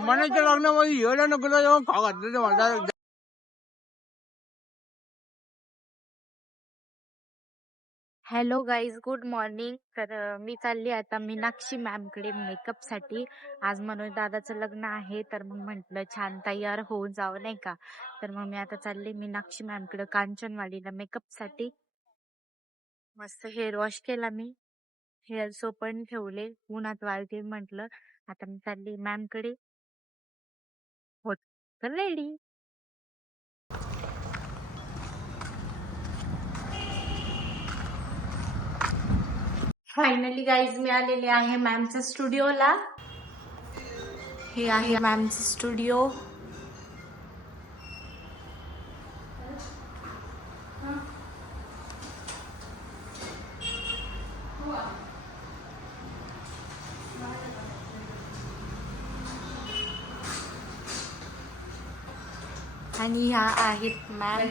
मनाच्या लग्नामध्ये येणं नको जेव्हा खाऊ घातलं ते म्हणतात. Hello guys, good morning. तर मी चालली आता मीनाक्षी मॅमकडे मेकअपसाठी. आज मनोज दादाचं लग्न आहे, तर मग म्हटलं छान तयार होऊन जावं नाही का. तर मग मी आता चालले मीनाक्षी मॅमकडे कांचनवाडीला मेकअपसाठी. मस्त हेअर वॉश केला मी, हेअर सो पण ठेवले, उन्हात वाळते म्हटलं. आता मी चालली मॅमकडे, होत रेडी. फायनली गाईज मी आलेले आहे मॅमच्या स्टुडिओला. हे आहे मॅमचं स्टुडिओ. आणि ह्या आहेत मॅम.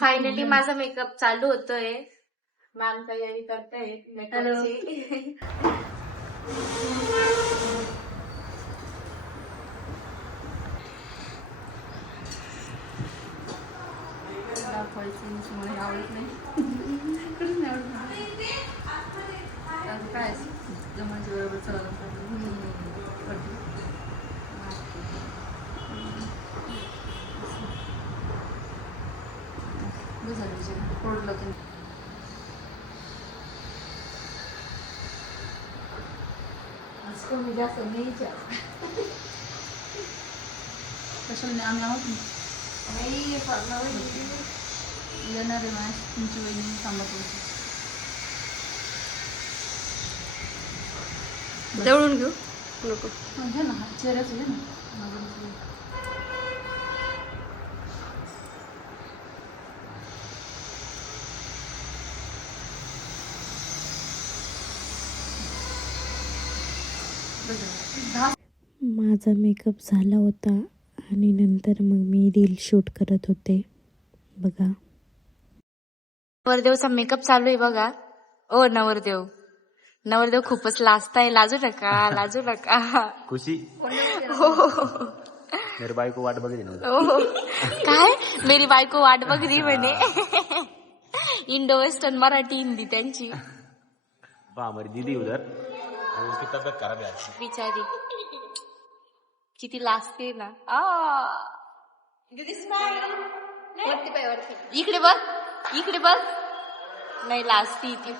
फायनली माझा मेकअप चालू होतोय. मॅम तयारी करताय मेकअपची. आवडत नाही काय जमायच्या बरोबर चालत पडलं ते कमी जास्त नाही कशाने आम्ही आहोत येणार आहे माझ तुमची वहिनी सांगत होती. दळून घेऊ नको. घे ना चेहऱ्याचं घे ना. माझा मेकअप झाला होता आणि नंतर मग मी रील शूट करत होते. बघा नवरदेवचा मेकअप चालू आहे बघा. ओ नवरदेव, नवरदेव खूपच लाजताय. लाजू नका, लाजू नका. खुशी मेरी बायको वाट बघ काय मेरी बायको वाट बघली म्हणे. इंडो वेस्टर्न मराठी हिंदी त्यांची. हमारी दीदी उधर उसकी तबीयत खराब है आज. बिचारी किती लाजते ना. इकडे बघ, इकडे बघ. नाही लाजती ती.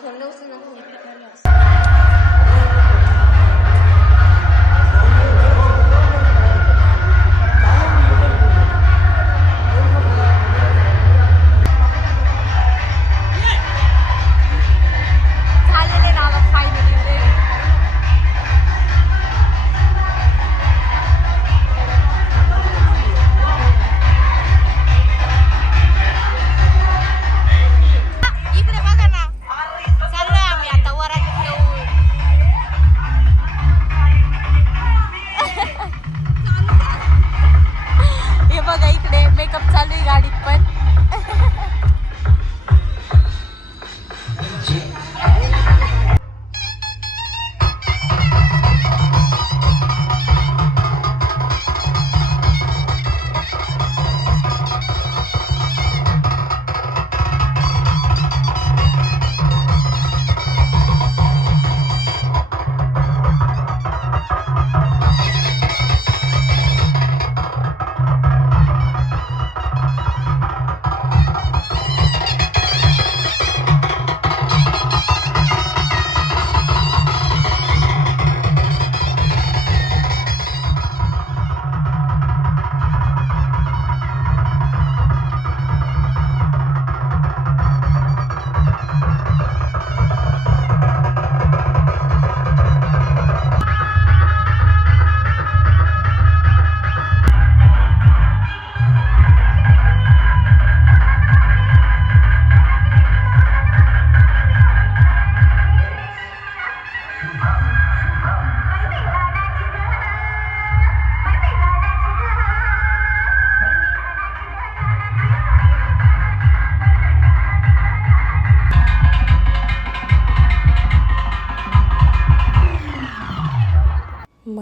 झालेले ना फायनली. इकडे बघा ना, चाललोय आम्ही आता वर.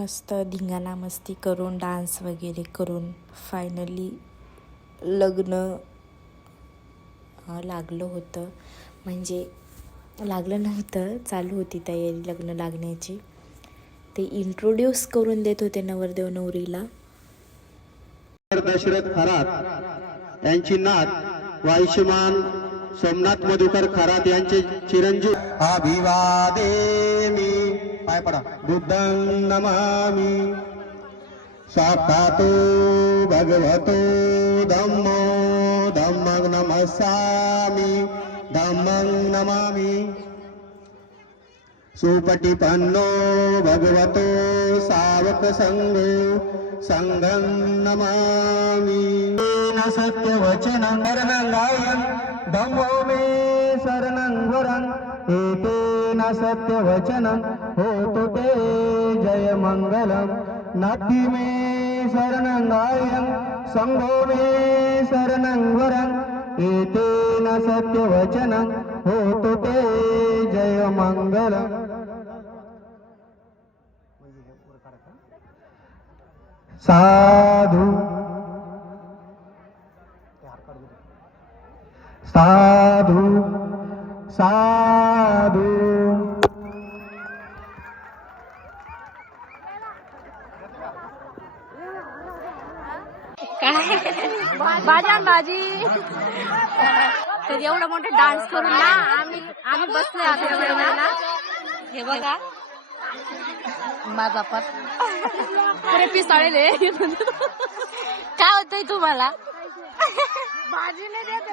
मस्त धिंगाणा मस्ती करून डान्स वगैरे करून फायनली लग्न लागलं होतं. म्हणजे लागलं नव्हतं, चालू होती तयारी लग्न लागण्याची. ते इंट्रोड्यूस करून देत होते नवरदेव नवरीला. दशरथ खरात यांची नात वायुष्यमान सोमनाथ मधुकर खरात यांचे चिरंजीव अभिवादेमी पाय पडा बुद्धं नमामि साक्षातो भगवतो धम्मो धम्मं नमस्सामि धम्मं नमामि सुपटिपन्नो भगवतो सावक संघो संघं नमामि न सत्यवचनं शरणंगायं धम्मो मे शरणं वरं एतेन सत्यवचनं होतु ते जय मंगलम् नास्ति मे शरणंगायं संघो मे शरणं वरं एतेन सत्यवचनं होतु ते जय मंगलम्. साधु साधु साधु. भाजी तर एवढा मोठा डान्स करून ना आम्ही बसले आता जेवायला. हे बघा माझा पण पुरे पिसाळले. काय होतंय तुम्हाला? भाजी नाही देत,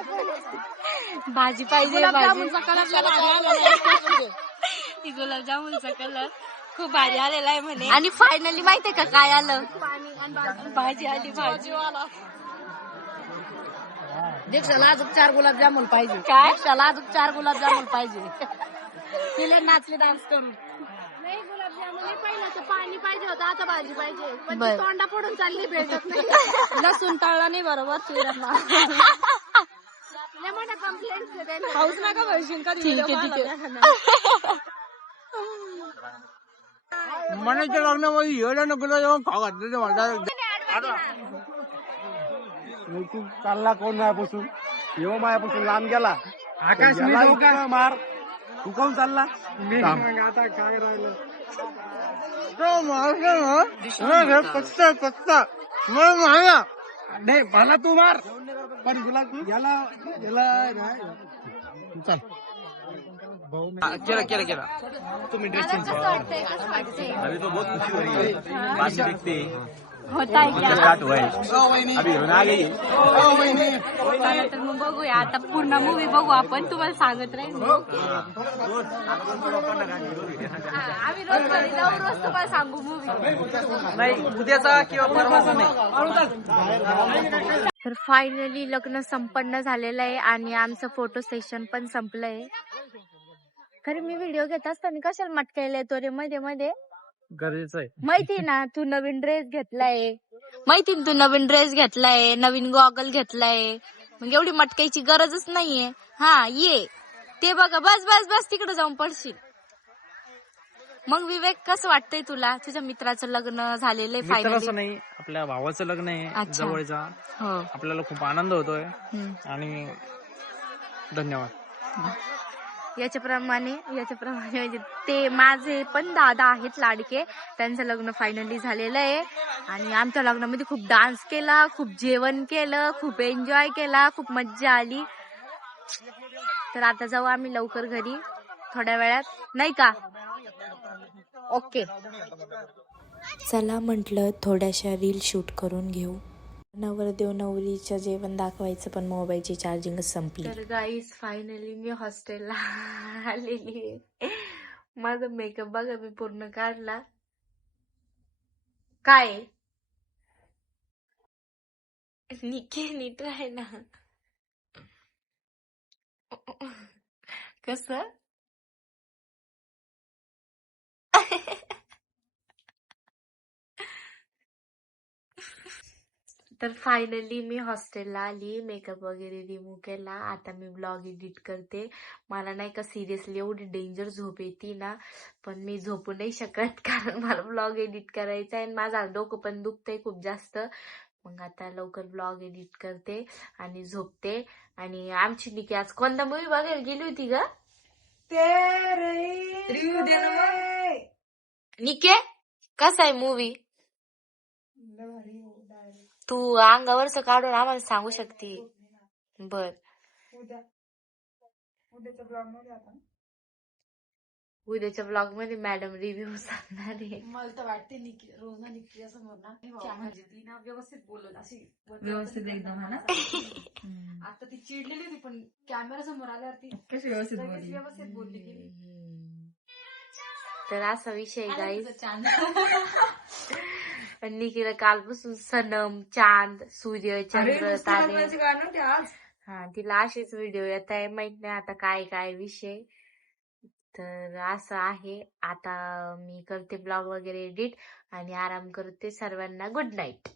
भाजी पाहिजे. गुलाबजामुनचा कलर खूप भारी आलेला आहे म्हणे. आणि फायनली माहितीये का काय आलं? भाजी आली. भाजीवाला दीक्षाला अजून 4 गुलाबजामुन पाहिजे. काय? त्याला अजून 4 गुलाबजामुन पाहिजे. तिला नाचले डान्स करून. नाही गुलाबजामुन पहिलं तर पाणी पाहिजे होतं, आता भाजी पाहिजे. पण तोंडा पडून चालली भेटत नाही. लसूण तळला नाही बरोबर. पाऊस नका भरशील का? मनाच्या लग्नामध्ये येणं नको जेव्हा खाऊ घातलं म्हणतात तू चालला कोण मायापासून? येऊ मायापासून लांब गेला. आकाश मार. तू कोण चालला? आता काय राहिलं? कच्चा माया नाही मला तू मार. पण गुलाब याला चल केला तुम्ही ड्रेसिंग अभी तो बहुत खुशी हो रही है. बाद में देखते होता है क्या? स्टार्ट हुआ है अभी होना आ गई. तर मग बघूया आता पूर्ण मूवी बघू आपण. तुम्हाला सांगत राहील आम्ही रोज घरी जाऊ, रोज तुम्हाला सांगू मूवी. नाही उद्याचा किंवा परवाचा नाही. तर फायनली लग्न संपन्न झालेलं आहे आणि आमचं फोटो सेशन पण संपलंय. खरे मी व्हिडिओ घेत असताना कशाला मटकायला येतो रे मध्ये मध्ये? गरजेचं आहे. माहिती ना तू नवीन ड्रेस घेतलाय. माहिती ना तू नवीन ड्रेस घेतलाय, नवीन गॉगल घेतलाय. मग एवढी मटकायची गरजच नाहीये. हा ये ते बघा. बस बस बस तिकडे जाऊन पडशील. मग विवेक कसं वाटतंय तुला? तुझ्या मित्राचं लग्न झालेलं आहे फायनली. नाही, आपल्या भावाचं लग्न आहे अच्छा. जवळचा. हो. आपल्याला खूप आनंद होतोय आणि धन्यवाद. याच्याप्रमाणे म्हणजे ते माझे पण दादा आहेत लाडके, त्यांचं लग्न फायनली झालेलं आहे. आणि आमच्या लग्नामध्ये खूप डान्स केला, खूप जेवण केलं, खूप एन्जॉय केला, खूप मज्जा आली. तर आता जाऊ आम्ही लवकर घरी थोड्या वेळात, नाही का? ओके चला म्हटलं थोड्याशा रील शूट करून घेऊ. नवरदेव नवरीचं जेवण दाखवायचं पण मोबाईलची चार्जिंगच संपली. तर गाईज फायनली मी हॉस्टेलला आलेली आहे. माझा मेकअप बघा मी पूर्ण काढला. काय निके नीट आहे ना? कस तर फायनली मी हॉस्टेलला आली, मेकअप वगैरे रिमूव्ह केला. आता मी ब्लॉग एडिट करते. मला नाही का सिरियसली एवढी डेंजर झोप येते ना, पण मी झोपू नाही शकत कारण मला ब्लॉग एडिट करायचा आहे आणि माझं डोकं पण दुखतंय खूप जास्त. मग आता लवकर ब्लॉग एडिट करते आणि झोपते. आणि आमची निकी आज कोणता मूवी बघायला गेली होती ग? निके कसा आहे मूवी? तू अंगावरच काढून आम्हाला सांगू शकते. बर उद्याच्या ब्लॉग मध्ये मॅडम रिव्ह्यू सांगणार आहे. मला तर वाटते निकी रोज ना निकी समोर ना म्हणजे ती ना व्यवस्थित बोलत अशी व्यवस्थित एकदम है ना. आता ती चिडलेली होती पण कॅमेरा समोर आल्यावरती कशी व्यवस्थित लगेच बोलली. व्यवस्थित बोलली की तर असा विषय गाईज. चांगलं निकीला कालपासून सनम, चांद, सूर्य, चंद्र, तारे गाणं होते आज. हा तिला असेच व्हिडिओ येत आहे. माहित नाही आता काय काय विषय. तर असं आहे. आता मी करते ब्लॉग वगैरे एडिट आणि आराम करते. सर्वांना गुड नाईट.